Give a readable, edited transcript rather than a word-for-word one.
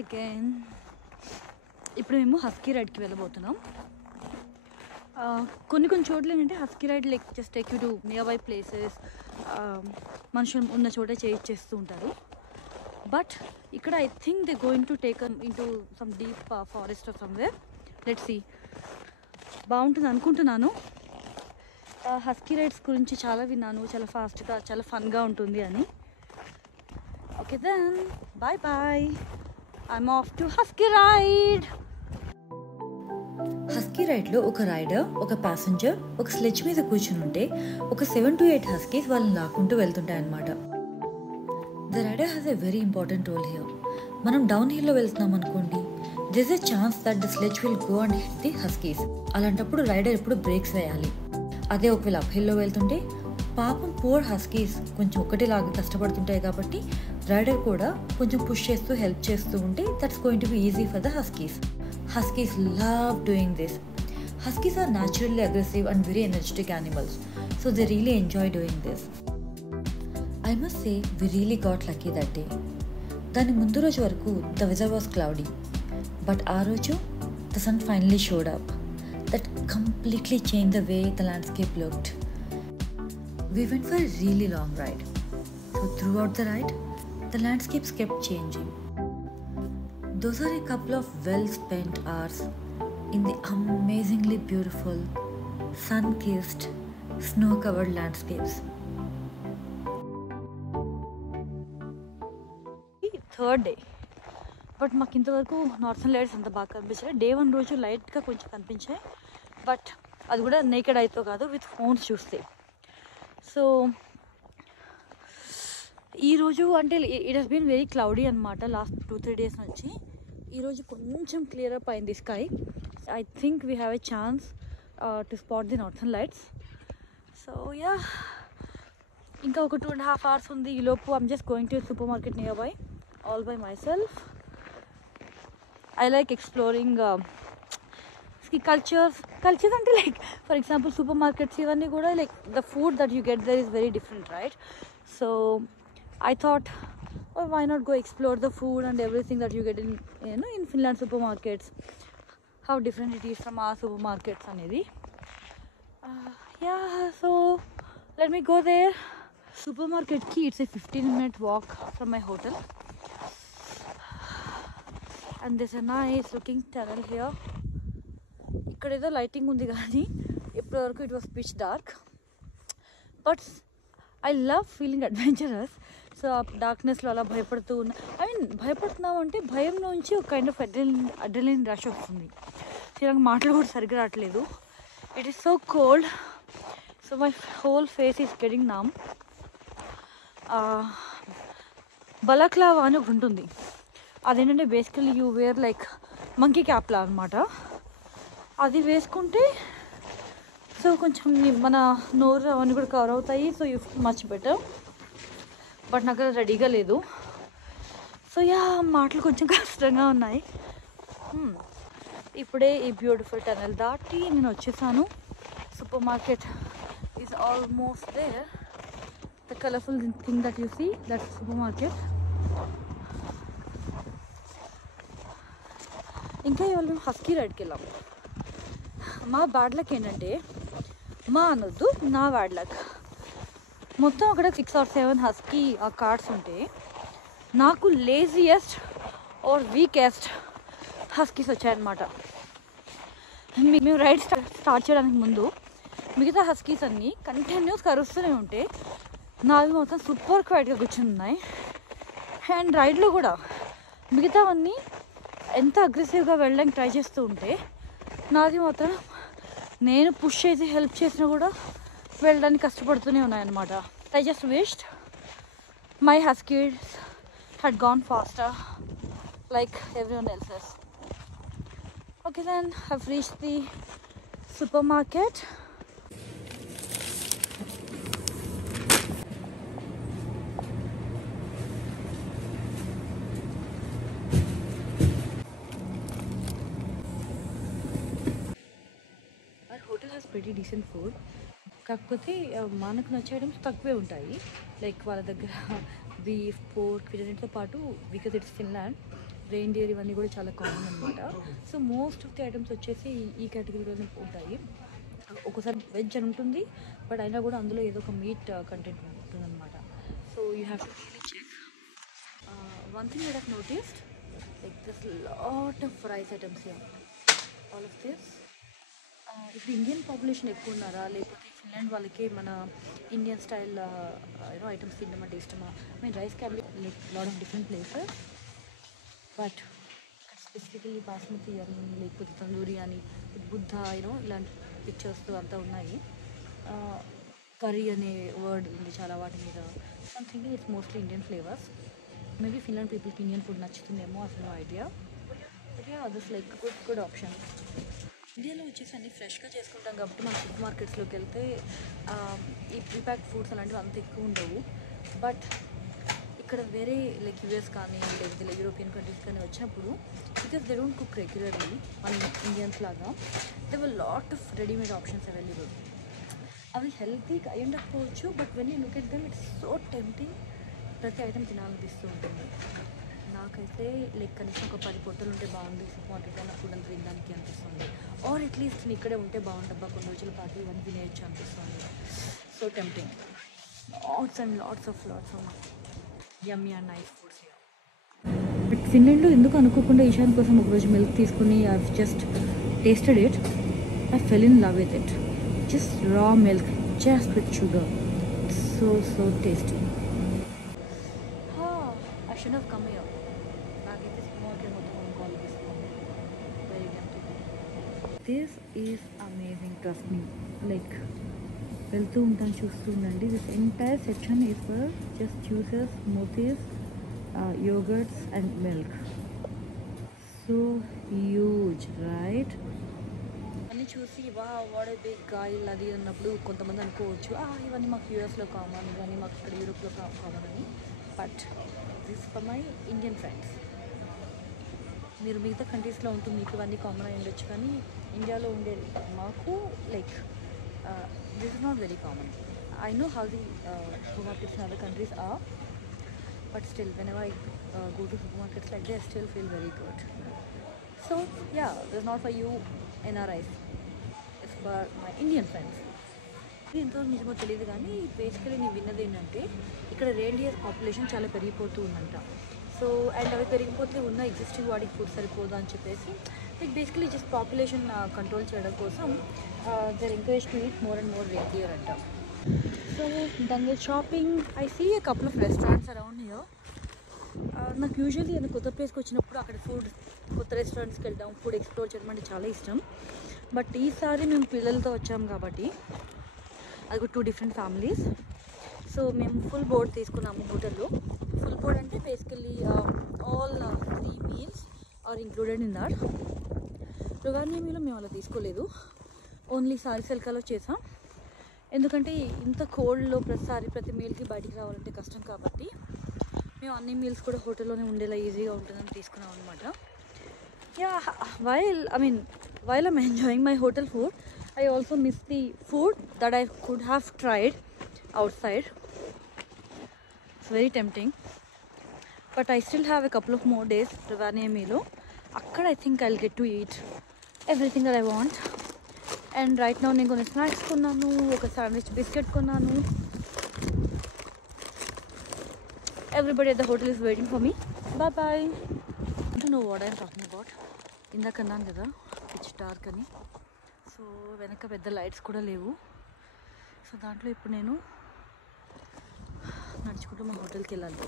Again ఇప్పుడు మేము husky రైడ్కి వెళ్ళబోతున్నాం. కొన్ని చోట్ల ఏంటంటే husky ride like just take you to nearby places, మనుషులు ఉన్న చోటే చేస్తూ ఉంటారు. బట్ ఇక్కడ I think they going to take into some deep forest or somewhere. Let's see. బాగుంటుంది అనుకుంటున్నాను. హస్కీ రైడ్స్ గురించి చాలా విన్నాను, చాలా ఫాస్ట్గా చాలా ఫన్గా ఉంటుంది అని. Okay then bye bye. I'm off to husky ride. Husky రైడ్లో ఒక రైడర్, ఒక ప్యాసింజర్ ఒక స్లెడ్జ్ మీద కూర్చుని ఉంటే ఒక 7 to 8 హస్కీస్ వాళ్ళని లాక్కుంటూ వెళ్తుంటాయన్నమాట. The rider has a very important role here. మనం డౌన్ హిల్లో వెళ్తున్నాం అనుకోండి, this a chance that the sledge will go and hit the huskies. అలాంటప్పుడు రైడర్ ఎప్పుడు బ్రేక్స్ వేయాలి. అదే ఒకవేళ అప్ హిల్లో వెళ్తుంటే పాపం పూర్ హస్కీస్ కొంచెం ఒకటిలాగా కష్టపడుతుంటాయి కాబట్టి రైడర్ కూడా కొంచెం పుష్ చేస్తూ హెల్ప్ చేస్తూ ఉంటే that's going to be easy for the Huskies. Huskies love doing this. Huskies are naturally aggressive and very energetic animals, so they really enjoy doing this. I must say we really got lucky that day. Dani mundu roju varaku the weather was cloudy, but aa roju the sun finally showed up. That completely changed the way the landscape looked. We went for a really long ride, so throughout the ride the landscapes kept changing. Those are a couple of well-spent hours in the amazingly beautiful, sun-kissed, snow-covered landscapes. Third day, but మాకు ఇంతవరకు northern lights అంత బాగా కనిపించాయి. Day 1 రోజు లైట్గా కొంచెం కనిపించాయి, but అది కూడా నేకెడ్ ఐతో కాదు, విత్ ఫోన్స్ చూస్తే. సో ఈరోజు అంటే it has been very cloudy అనమాట లాస్ట్ 2-3 డేస్ నుంచి. ఈరోజు కొంచెం క్లియర్ అప్ అయింది sky. I think we have a chance to spot the northern lights. So yeah, ఇంకా ఒక 2.5 hours ఉంది. ఈలోపు I'm just going to supermarket nearby, all by myself. I like exploring cultures అంటే like for example supermarkets ఇవన్నీ కూడా like the food that you get there is very different, right? So I thought, oh, why not go explore the food and everything that you get in Finland supermarkets, how different it is from our supermarkets anedi. Yeah, so let me go there. Supermarket ki it's a 15-minute walk from my hotel, and there's a nice looking tunnel here. Ikkada edo lighting undi gaani ippudu varaku it was pitch dark, but I love feeling adventurous. So ఆ డార్క్నెస్లో అలా భయపడుతూ భయపడుతున్నాం అంటే భయం నుంచి ఒక kind of adrenaline rush వస్తుంది. నాకు మాటలు కూడా సరిగ్గా రావట్లేదు. It is so cold, so my whole face is getting numb. Balaclava అని ఒకటి ఉంటుంది, అదేంటంటే basically you wear like monkey క్యాప్లా అనమాట. అది వేసుకుంటే సో కొంచెం మన నోరు అవన్నీ కూడా కవర్ అవుతాయి. So you feel much better. But నాకు రెడీగా లేదు. సో యా, మాటలు కొంచెం కష్టంగా ఉన్నాయి. ఇప్పుడే ఈ బ్యూటిఫుల్ టనల్ దాటి నేను వచ్చేసాను. Supermarket is almost there. The colourful thing that you see, that supermarket. ఇంకా ఇవాళ మేము హస్కీ రైడ్కి వెళ్ళాము. మా బ్యాడ్ లక్ ఏంటంటే, మా అనొద్దు, నా బ్యాడ్ లక్, మొత్తం అక్కడ 6 or 7 హస్కీ ఆ కార్డ్స్ ఉంటే నాకు లేజియెస్ట్ ఆర్ వీకెస్ట్ హస్కీస్ వచ్చాయన్నమాట. మేము రైడ్ స్టార్ట్ చేయడానికి ముందు మిగతా హస్కీస్ అన్నీ కంటిన్యూస్ కరుస్తూనే ఉంటే నావి మొత్తం సూపర్ క్వైట్గా కూర్చున్నాయి. అండ్ రైడ్లో కూడా మిగతావన్నీ ఎంత అగ్రెసివ్గా వెళ్ళడానికి ట్రై చేస్తూ ఉంటే నాది మాత్రం నేను పుష్ చేసి హెల్ప్ చేసినా కూడా వెళ్ళడానికి కష్టపడుతూనే ఉన్నాయన్నమాట. I just wished my Huskies had gone faster like everyone else's. Okay, then I've reached the supermarket. Our hotel has pretty decent food. కాకపోతే మనకు నచ్చే ఐటమ్స్ తక్కువే ఉంటాయి. లైక్ వాళ్ళ దగ్గర బీఫ్, పోర్క్ వీటన్నిటితో పాటు, బికాజ్ ఇట్స్ ఫిన్లాండ్, రెయిన్డియర్ ఇవన్నీ కూడా చాలా కామన్ అనమాట. So most of the items వచ్చేసి ఈ కేటగిరీలోనే ఉంటాయి. ఒకసారి వెజ్ అని ఉంటుంది, బట్ అయినా కూడా అందులో ఏదో ఒక మీట్ కంటెంట్ ఉంటుంది అనమాట. So you have to really check. One thing that I've noticed, like this lot of rice items here, all of this. ఇప్పుడు ఇండియన్ పాపులేషన్ ఎక్కువ ఉన్నారా, లేకపోతే ఫిన్లాండ్ వాళ్ళకి మన ఇండియన్ స్టైల్ యూనో ఐటమ్స్ తినడం అంటే ఇష్టమా? Mean rice can be like lot of different places, but specifically basmati అని, లేకపోతే తందూరి అని, బుద్ధ యూనో ఇలాంటి పిక్చర్స్తో అంతా ఉన్నాయి. కర్రీ అనే వర్డ్ ఉంది చాలా వాటి మీద. Something it's mostly Indian flavours. Maybe Finland పీపుల్కి ఇండియన్ ఫుడ్ నచ్చుతుందేమో, అసలు no idea. But yeah, this like good option. ఇండియాలో వచ్చేసి అన్నీ ఫ్రెష్గా చేసుకుంటాం కాబట్టి మన సూపర్ మార్కెట్స్లోకి వెళ్తే ఈ ప్రీప్యాక్డ్ ఫుడ్స్ అలాంటివి అంత ఎక్కువ ఉండవు. బట్ ఇక్కడ వేరే లైక్ యూఎస్ కానీ లేకపోతే యూరోపియన్ కంట్రీస్ కానీ వచ్చినప్పుడు, because they don't cook regularly మన ఇండియన్స్ లాగా, they were lot of readymade options available. అవి హెల్తీగా అయి ఉండకపోవచ్చు, but when you look at them it's so tempting. ప్రతి ఐటమ్ తినాలనిపిస్తూ ఉంటుంది. నాకైతే లైక్ కనీసం ఒక 10 పొట్టలు ఉంటే బాగుంది సూపర్ మార్కెట్లో నా ఫుడ్ అంతా తినడానికి అనిపిస్తుంది. ఆర్ అట్లీస్ట్ నేను ఇక్కడే ఉంటే బాగుండబ్బా కొన్ని రోజుల పాటు ఇవన్నీ తినేయచ్చు అనిపిస్తుంది. So tempting. Lots of yummy and nice foods here. But ఫిన్లాండ్లో ఎందుకు అనుకోకుండా ఈశాన్ కోసం ఒకరోజు మిల్క్ తీసుకుని I just tasted it. I fell in love with it. Just రా milk, just with sugar. So tasty. I shouldn't have come here. నాకైతే super market మొత్తం call చేసుకోండి. Very tempting. This is amazing, trust me. Like వెళ్తూ ఉంటాను, చూస్తూ ఉండండి. This entire section is for just juices, smoothies, yoghurts and milk. So huge, right? అన్నీ చూసి what a big Goyal అది అన్నప్పుడు కొంతమంది అనుకోవచ్చు ఇవన్నీ మాకు యూఎస్లో కామన్, ఇవన్నీ మాకు ఇక్కడ యూరోప్లో కామన్ అని. But this for my Indian friends. మీరు మిగతా కంట్రీస్లో ఉంటూ మీకు ఇవన్నీ కామన్ అయి ఉండొచ్చు, కానీ ఇండియాలో ఉండే మాకు like this is not very common. I know how the supermarkets in other countries are, but still whenever I go to supermarkets like this, I still feel very good. So yeah, this is not for you NRIs, it's for my Indian friends. ఎంతో నిజమో తెలియదు కానీ basically నేను విన్నది ఏంటంటే ఇక్కడ రెయిన్డియర్ population చాలా పెరిగిపోతూ ఉందంట. సో అండ్ అవి పెరిగిపోతే ఉన్న ఎగ్జిస్టింగ్ వాటికి ఫుడ్ సరిపోదు అని చెప్పేసి like basically just population control చేయడం కోసం they're encourage to eat more and more reindeer అంట. So done with shopping. I see a couple of restaurants around here. నాకు యూజువల్లీ ఏదైనా కొత్త ప్లేస్కి వచ్చినప్పుడు అక్కడ కొత్త రెస్టారెంట్స్కి వెళ్ళడం, ఫుడ్ ఎక్స్ప్లోర్ చేయడం అంటే చాలా ఇష్టం. బట్ ఈసారి మేము పిల్లలతో వచ్చాము కాబట్టి అది కూడా 2 డిఫరెంట్ ఫ్యామిలీస్. సో మేము ఫుల్ బోర్డ్ తీసుకున్నాము హోటల్లో. ఫుల్ బోర్డ్ అంటే basically all 3 meals are included in that. రువానియమీలో మేము అలా తీసుకోలేదు, ఓన్లీ సారిసెల్కాలో చేసాం. ఎందుకంటే ఇంత కోల్డ్లో ప్రతి మీల్కి బయటికి రావాలంటే కష్టం కాబట్టి మేము అన్ని మీల్స్ కూడా హోటల్లోనే ఉండేలా ఈజీగా ఉంటుందని తీసుకున్నాం అనమాట. Yeah, while I'm enjoying my hotel food, I also miss the food that I could have tried outside. It's very tempting, but I still have a couple of more days Rovaniemilo. Akkada I think I'll get to eat everything that I want. And right now నేను కొన్ని snacks కొన్నాను, ఒక sandwich biscuit కొన్నాను. Everybody at the hotel is waiting for me. Bye bye. I don't know what I'm talking about. ఇందాక అన్నాను కదా pitch dark అని. So వెనక పెద్ద లైట్స్ కూడా లేవు. సో దాంట్లో ఇప్పుడు నేను నడుచుకుంటూ మా హోటల్కి వెళ్ళాలి.